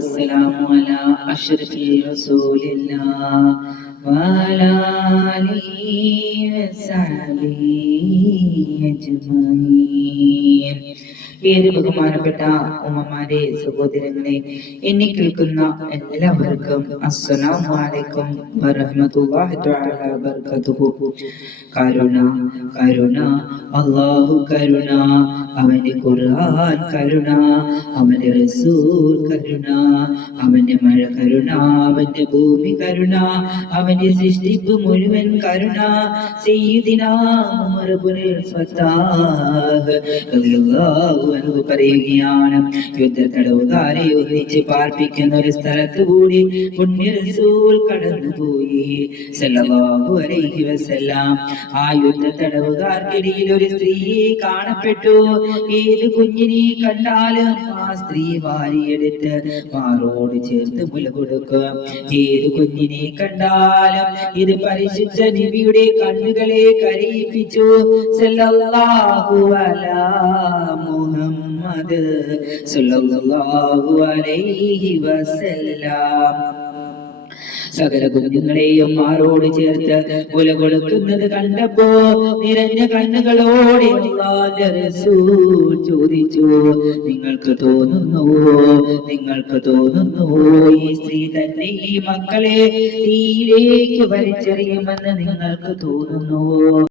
والسلام على أشرف رسول الله وعلى آله وصحبه أجمعين. ഏത് ബഹുമാനപ്പെട്ട ഉമ്മമാരെ, സഹോദരങ്ങളെ, എന്നെ കേൾക്കുന്ന എല്ലാവർക്കും അസ്സലാമു അലൈക്കും വറഹ്മത്തുള്ളാഹി തആല വബറകാതുഹു. കരുണ കരുണ അല്ലാഹു കരുണ, അവന്റെ ഖുർആൻ കരുണ, അവന്റെ റസൂൽ കരുണ, അവന്റെ മഴ കരുണ, അവന്റെ ഭൂമി കരുണ, അവന്റെ സൃഷ്ടിപ്പ് മുഴുവൻ കരുണ. സയ്യിദിനാ ഉമർ ഇബ്നുൽ ഖത്താബ് റളിയല്ലാഹു അൻഹു പറയുകയാണ്, യുദ്ധത്തടവുകാരെ ഒന്നിച്ച് പാർപ്പിക്കുന്ന ഒരു സ്ഥലത്ത് കൂടി പുണ്യ റസൂൽ കടന്നുപോയി സല്ലല്ലാഹു അലൈഹി വസല്ലം. ആ യുദ്ധത്തടവുകാർക്കിടയിൽ ഒരു സ്ത്രീയെ കാണപ്പെട്ടു. ഏത് കുഞ്ഞിനെ കണ്ടാലും ആ സ്ത്രീ വാരിയെടുത്ത് മാറോട് ചേർത്ത് മുല കൊടുക്കും. ഏത് കുഞ്ഞിനെ കണ്ടാലും ഇത് പരിശുദ്ധ നബിയുടെ കണ്ണുകളെ കരയിപ്പിച്ചു. സല്ലല്ലാഹു അലാ മുഹമ്മദ് സല്ലല്ലാഹു അലൈഹി വസല്ലം. സകല കുഞ്ഞുങ്ങളെയും മാറോട് ചേർത്ത് മുല കൊടുക്കുന്നത് കണ്ടപ്പോ നിറഞ്ഞ കണ്ണുകളോടെ അല്ലാഹുവിന്റെ റസൂൽ ചോദിച്ചു, നിങ്ങൾക്ക് തോന്നുന്നുവോ ഈ സ്ത്രീ തന്നെ ഈ മക്കളെ തീയിലേക്ക് വലിച്ചെറിയുമെന്ന് നിങ്ങൾക്ക് തോന്നുന്നുവോ?